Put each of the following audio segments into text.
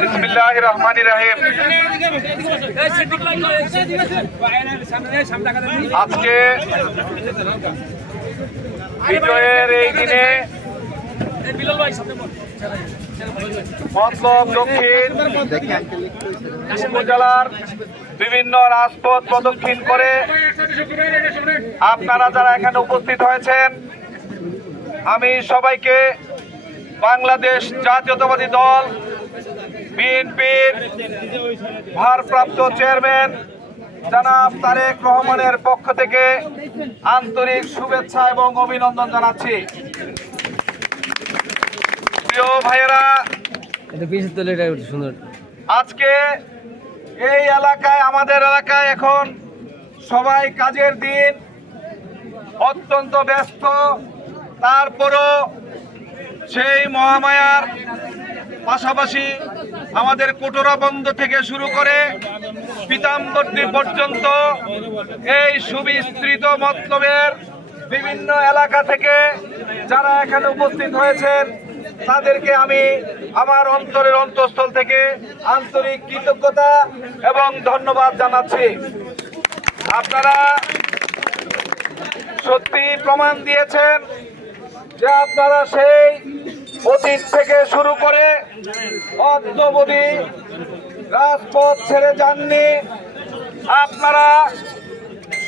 বিসমিল্লাহির রহমানির রহিম। আজকে বিজয়ের এই দিনে মতলব দক্ষিণ উপজেলার বিভিন্ন রাজপথ প্রদক্ষিণ করে আপনারা যারা এখানে উপস্থিত হয়েছেন, আমি সবাইকে বাংলাদেশ জাতীয়তাবাদী দল বিএনপির ভারপ্রাপ্ত চেয়ারম্যান জনাব তারেক রহমানের পক্ষ থেকে আন্তরিক শুভেচ্ছা এবং অভিনন্দন জানাচ্ছি। প্রিয় ভাইয়েরা, আজকে এই এলাকায়, আমাদের এলাকায় এখন সবাই কাজের দিন, অত্যন্ত ব্যস্ত। তারপরও সেই মহামায়ার পাশাপাশি আমাদের কোটরা বন্ধ থেকে শুরু করে পিতাম্বরদী পর্যন্ত এই সুবিস্তৃত মতলবের বিভিন্ন এলাকা থেকে যারা এখানে উপস্থিত হয়েছেন, তাদেরকে আমি আমার অন্তরের অন্তঃস্থল থেকে আন্তরিক কৃতজ্ঞতা এবং ধন্যবাদ জানাচ্ছি। আপনারা সত্যি প্রমাণ দিয়েছেন যে আপনারা সেই অতীত থেকে শুরু করে অদ্যাবধি রাজপথ ছেড়ে যাননি। আপনারা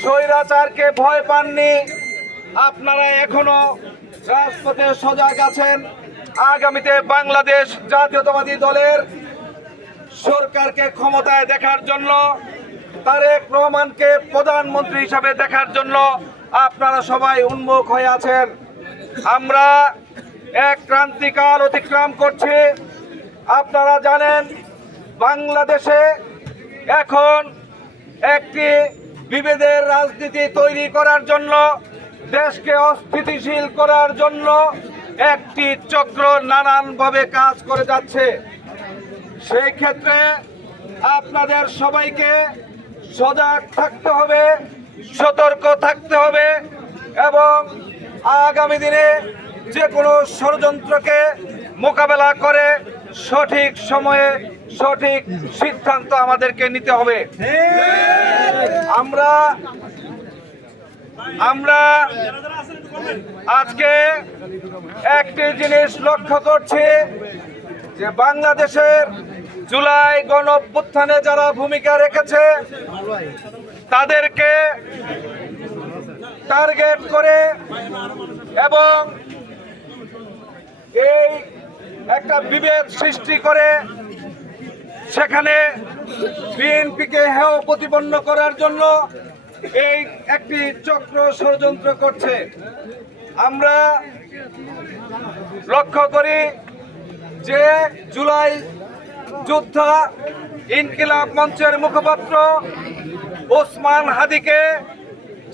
স্বৈরাচারকে ভয় পাননি। আপনারা এখনো রাজপথে সজাগ আছেন। আগামীতে বাংলাদেশ জাতীয়তাবাদী দলের সরকারকে ক্ষমতায় দেখার জন্য, তারেক রহমানকে প্রধানমন্ত্রী হিসাবে দেখার জন্য আপনারা সবাই উন্মুখ হয়ে আছেন। আমরা এক ক্রান্তিকাল অতিক্রম করছি। আপনারা জানেন, বাংলাদেশে এখন একটি বিভেদের রাজনীতি তৈরি করার জন্য, দেশকে অস্থিতিশীল করার জন্য একটি চক্র নানানভাবে কাজ করে যাচ্ছে। সেই ক্ষেত্রে আপনাদের সবাইকে সজাগ থাকতে হবে, সতর্ক থাকতে হবে এবং আগামী দিনে যে কোনো ষড়যন্ত্রকে মোকাবেলা করে সঠিক সময়ে সঠিক সিদ্ধান্ত আমাদেরকে নিতে হবে। আমরা আজকে একটি জিনিস লক্ষ্য করছি যে বাংলাদেশের জুলাই গণঅভ্যুত্থানে যারা ভূমিকা রেখেছে, তাদেরকে টার্গেট করে এবং এই একটা বিভেদ সৃষ্টি করে সেখানে বিএনপিকে হেয় প্রতিপন্ন করার জন্য এই একটি চক্র ষড়যন্ত্র করছে। আমরা লক্ষ্য করি যে জুলাই যোদ্ধা ইনকিলাব মঞ্চের মুখপাত্র ওসমান হাদিকে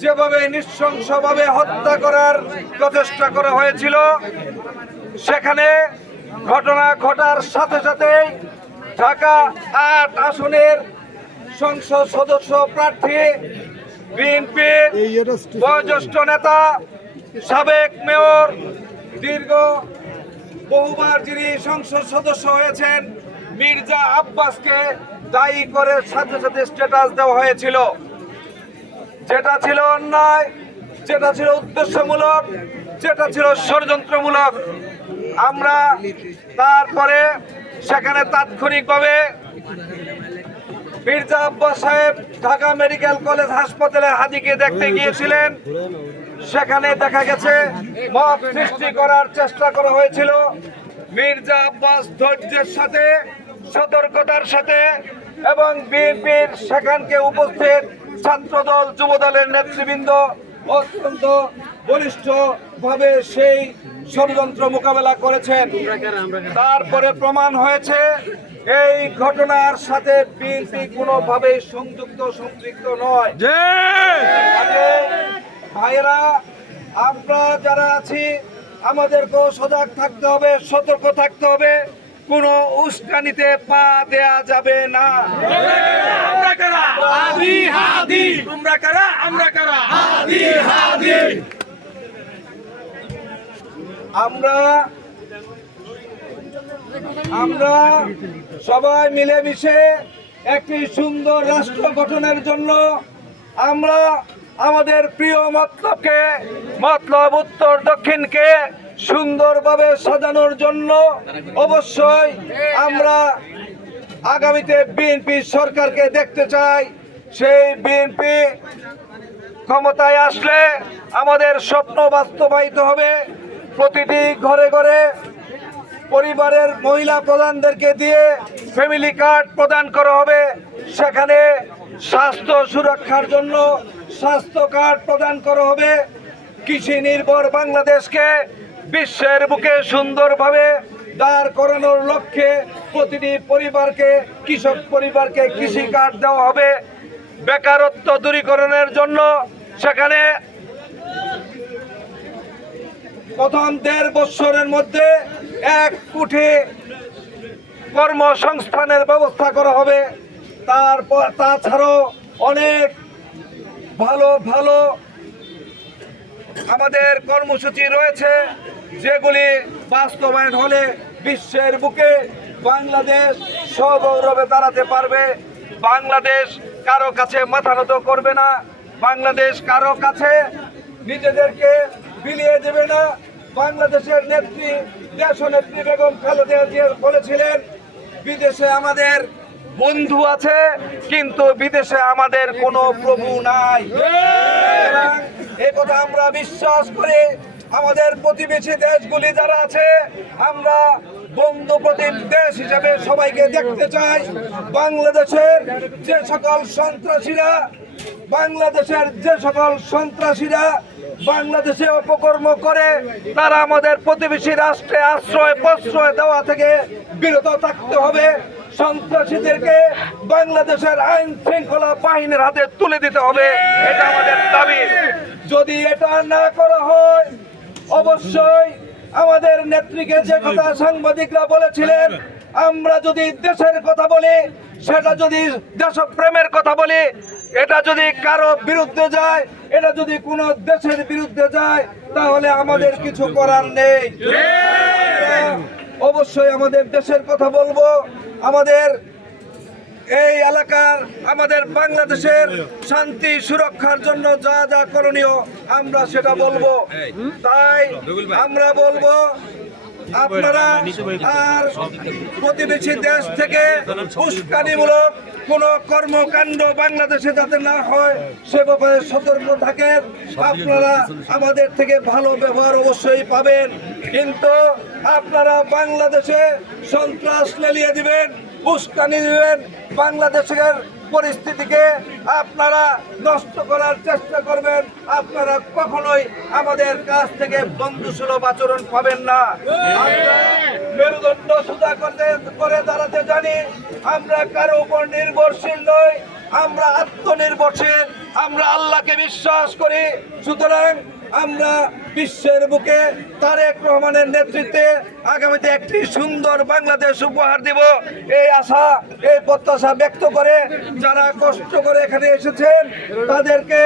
যেভাবে নৃশংসভাবে হত্যা করার প্রচেষ্টা করা হয়েছিল, সেখানে ঘটনা ঘটার সাথে সাথেই ঢাকা ৮ আসনের সংসদ সদস্য প্রার্থী বিএনপির বয়োজ্যেষ্ঠ নেতা, সাবেক মেয়র, বহুবার যিনি সংসদ সদস্য হয়েছেন, মির্জা আব্বাসকে দায়ী করে সাথে সাথে স্ট্যাটাস দেওয়া হয়েছিল, যেটা ছিল অন্যায়, যেটা ছিল উদ্দেশ্যমূলক, যেটা ছিল ষড়যন্ত্রমূলক। আমরা তারপরে সেখানে তাৎক্ষণিকভাবে মির্জা আব্বাস সাহেব ঢাকা মেডিকেল কলেজ হাসপাতালে হাদিকে দেখতে গিয়েছিলেন। সেখানে দেখা গেছে মব সৃষ্টি করার চেষ্টা করা হয়েছিল। মির্জা আব্বাস ধৈর্যের সাথে, সতর্কতার সাথে এবং বিএনপির সেখানকে উপস্থিত ছাত্রদল, যুবদলের নেতৃবৃন্দ অত্যন্ত বলিষ্ঠভাবে সেই ষড়যন্ত্র মোকাবেলা করেছেন। তারপরে প্রমাণ হয়েছে এই ঘটনার সাথে বিএনপি কোনোভাবেই সম্পৃক্ত নয়। ভাইয়েরা, আমরা যারা আছি আমাদেরকেও সজাগ থাকতে হবে, সতর্ক থাকতে হবে। কোনো উস্কানিতে পা দেয়া যাবে না। আমরা সবাই মিলেমিশে একটি সুন্দর রাষ্ট্র গঠনের জন্য আমরা আমাদের প্রিয় মতলব উত্তর দক্ষিণকে সুন্দরভাবে সাজানোর জন্য অবশ্যই আমরা আগামীতে বিএনপি সরকারকে দেখতে চাই। সেই বিএনপি ক্ষমতায় আসলে আমাদের স্বপ্ন বাস্তবায়িত হবে। প্রতিটি ঘরে ঘরে পরিবারের মহিলা প্রধানদেরকে দিয়ে ফ্যামিলি কার্ড প্রদান করা হবে। সেখানে স্বাস্থ্য সুরক্ষার জন্য স্বাস্থ্য কার্ড প্রদান করা হবে। কৃষি নির্ভর বাংলাদেশকে বিশ্বের বুকে সুন্দরভাবে দাঁড় করানোর লক্ষ্যে প্রতিটি পরিবারকে কৃষক পরিবারকে কৃষি কার্ড দেওয়া হবে। বেকারত্ব দূরীকরণের জন্য সেখানে প্রথম 1.5 বছরের মধ্যে 1 কোটি কর্মসংস্থানের ব্যবস্থা করা হবে। তারপর তাছাড়াও অনেক ভালো ভালো আমাদের কর্মসূচি রয়েছে, যেগুলি বাস্তবায়ন হলে বিশ্বের বুকে বাংলাদেশ সগৌরবে দাঁড়াতে পারবে। বাংলাদেশ কারো কাছে মাথা নত করবে না, বাংলাদেশ কারো কাছে নিজেদেরকে বিলিয়ে দেবে না। বাংলাদেশের নেত্রী দেশনেত্রী বেগম খালেদা জিয়া বলেছিলেন, বিদেশে আমাদের বন্ধু আছে কিন্তু বিদেশে আমাদের কোনো প্রভু নাই। এ কথা আমরা বিশ্বাস করি। আমাদের প্রতিবেশী দেশগুলি যারা আছে আমরা বন্ধু প্রতিম দেশ হিসেবে সবাইকে দেখতে চাই। বাংলাদেশের যে সকল সন্ত্রাসীরা বাংলাদেশে অপকর্ম করে তারা আমাদের প্রতিবেশী রাষ্ট্রে প্রশ্রয় দেওয়া থেকে বিরত থাকতে হবে। সন্ত্রাসীদেরকে বাংলাদেশের আইন শৃঙ্খলা বাহিনীর হাতে তুলে দিতে হবে, এটা আমাদের দাবি। যদি এটা না করা হয় অবশ্যই আমাদের নেত্রীকে যে কথা সাংবাদিকরা বলেছিলেন, আমরা যদি দেশের কথা বলি, সেটা যদি দেশপ্রেমের কথা বলি, এটা যদি কারো বিরুদ্ধে যায়, এটা যদি কোনো দেশের বিরুদ্ধে যায়, তাহলে আমাদের কিছু করার নেই। অবশ্যই আমাদের দেশের কথা বলবো। আমাদের এই এলাকার আমাদের বাংলাদেশের শান্তি সুরক্ষার জন্য যা যা করণীয় আমরা সেটা বলবো। তাই আমরা বলবো আপনারা আর প্রতিবেশী দেশ থেকে উস্কানিমূলক কোনো কর্মকাণ্ড বাংলাদেশে যাতে না হয় সে ব্যাপারে সতর্ক থাকেন। আপনারা আমাদের থেকে ভালো ব্যবহার অবশ্যই পাবেন, কিন্তু আপনারা বাংলাদেশে সন্ত্রাস লেলিয়ে দিবেন, উস্কানি দিবেন, বাংলাদেশের পরিস্থিতিকে আপনারা নষ্ট করার চেষ্টা করবেন, আপনারা কখনোই আমাদের কাছ থেকে বন্ধুসুলভ আচরণ পাবেন না। আমরা মেরুদণ্ড সোজা করে দাঁড়াতে জানি, আমরা কারো উপর নির্ভরশীল নই, আমরা আত্মনির্ভরশীল, আমরা আল্লাহকে বিশ্বাস করি। সুতরাং আমরা বিশ্বের বুকে তারেক রহমানের নেতৃত্বে আগামীতে একটি সুন্দর বাংলাদেশ উপহার দিব, এই আশা এই প্রত্যাশা ব্যক্ত করে যারা কষ্ট করে এখানে এসেছেন তাদেরকে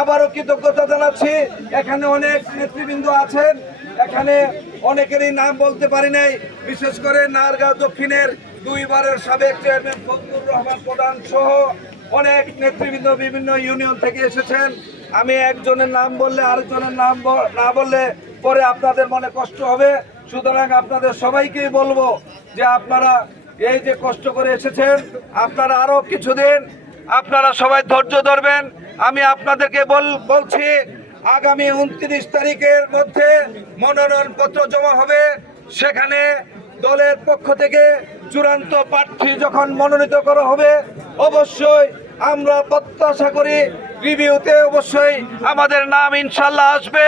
আবারও কৃতজ্ঞতা জানাচ্ছি। এখানে অনেক নেতৃবৃন্দ আছেন, এখানে অনেকেরই নাম বলতে পারি নাই, বিশেষ করে নারগাঁও দক্ষিণের 2 বারের সাবেক চেয়ারম্যান ফজলুর রহমান প্রধান সহ অনেক নেতৃবৃন্দ বিভিন্ন ইউনিয়ন থেকে এসেছেন। আমি একজনের নাম বললে আরেকজনের নাম না বললে পরে আপনাদের মনে কষ্ট হবে। সুতরাং আপনাদের সবাইকেই বলবো যে আপনারা এই যে কষ্ট করে এসেছেন, আপনারা আরো কিছুদিন আপনারা সবাই ধৈর্য ধরবেন। আমি আপনাদেরকে বলছি আগামী 29 তারিখের মধ্যে মনোনয়নপত্র জমা হবে। সেখানে দলের পক্ষ থেকে চূড়ান্ত প্রার্থী যখন মনোনীত করা হবে অবশ্যই আমরা প্রত্যাশা করি রিভিউতে অবশ্যই আমাদের নাম ইনশাল্লাহ আসবে।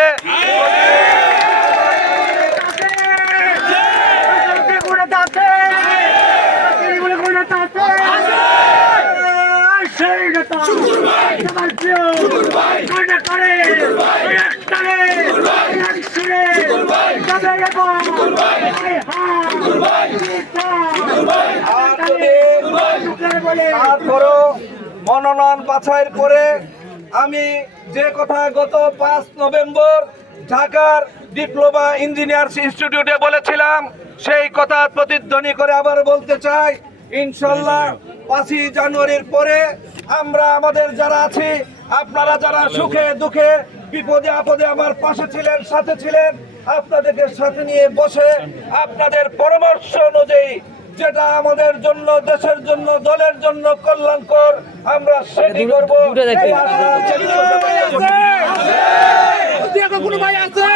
তারপরও মনোনয়ন বাছাইয়ের পরে আমি যে কথা গত 5 নভেম্বর ঢাকার ডিপ্লোমা ইঞ্জিনিয়ার্স ইনস্টিটিউটে বলেছিলাম, সেই কথা প্রতিধ্বনি করে আবার বলতে চাই, ইনশাল্লাহ 5ই জানুয়ারির পরে আমরা আমাদের যারা আছি, আপনারা যারা সুখে দুঃখে বিপদে আপদে আমার পাশে ছিলেন, সাথে ছিলেন, আপনাদেরকে সাথে নিয়ে বসে আপনাদের পরামর্শ অনুযায়ী যেটা আমাদের জন্য, দেশের জন্য, দলের জন্য কল্যাণকর, আমরা সেটি করবো। এই আশা কোনো ভাই আছে?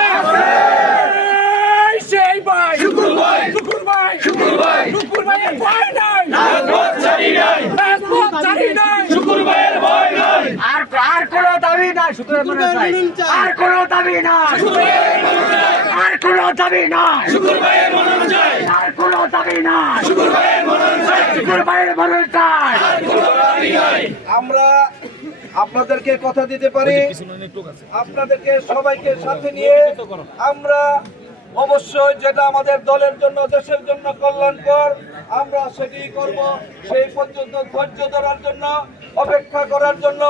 সেই ভাই শুকুর ভাই, শুকুর ভাই, শুকুর ভাই, শুকুর ভাইয়ের ভয় নাই, রাজপথ ছাড়ি নাই, রাজপথ ছাড়ি নাই, শুকুর ভাইয়ের ভয় নাই। আর কোনো দাবি নাই, শুকুর ভাই, আর কোনো দাবি নাই, আর কোনো দাবি নাই, শুকুর ভাইয়ের মনন চাই, আর কোনো দাবি নাই, শুকুর ভাইয়ের মনন চাই, শুকুর ভাইয়ের মনন চাই, আর কোনো দাবি নাই। আমরা আপনাদেরকে কথা দিতে পারি, আপনাদেরকে সবাইকে সাথে নিয়ে আমরা অবশ্যই যেটা আমাদের দলের জন্য, দেশের জন্য কল্যাণকর, আমরা সেটি করব। সেই পর্যন্ত ধৈর্য ধরার জন্য, অপেক্ষা করার জন্য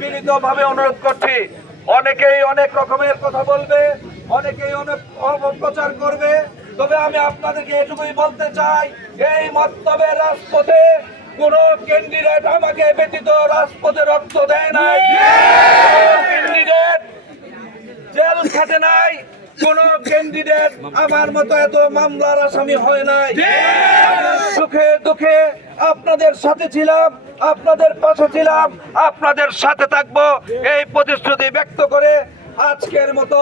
বিনীতভাবে অনুরোধ করছি। অনেকেই অনেক রকমের কথা বলবে, অনেকেই অনেক অপপ্রচার করবে, তবে আমি আপনাদেরকে এটুকুই বলতে চাই, এই মতলবে রাজপথে কোন ক্যান্ডিডেট আমাকে ব্যতীত রাজপথে রক্ত দেয় নাই, ক্যান্ডিডেট জেল খাটে নাই, কোন ক্যান্ডিডেট আমার মতো এত মামলার আসামি হয় নাই। সুখে দুঃখে আপনাদের সাথে ছিলাম, আপনাদের পাশে ছিলাম, আপনাদের সাথে থাকবো, এই প্রতিশ্রুতি ব্যক্ত করে আজকের মতো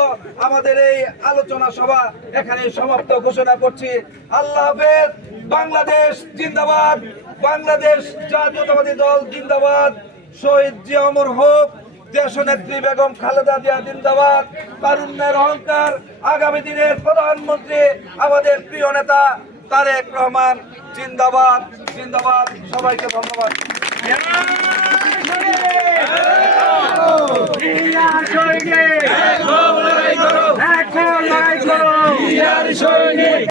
আমাদের এই আলোচনা সভা এখানে সমাপ্ত ঘোষণা করছি। আল্লাহ হাফেজ। বাংলাদেশ জিন্দাবাদ, বাংলাদেশ জাতীয়তাবাদী দল জিন্দাবাদ, শহীদ জিয়া অমর হোক, দেশনেত্রী বেগম খালেদা জিয়া জিন্দাবাদ, তারুণ্যের অহংকার, আগামী দিনের প্রধানমন্ত্রী আমাদের প্রিয় নেতা তারেক রহমান জিন্দাবাদ, জিন্দাবাদ। সবাইকে ধন্যবাদ। সৈনিক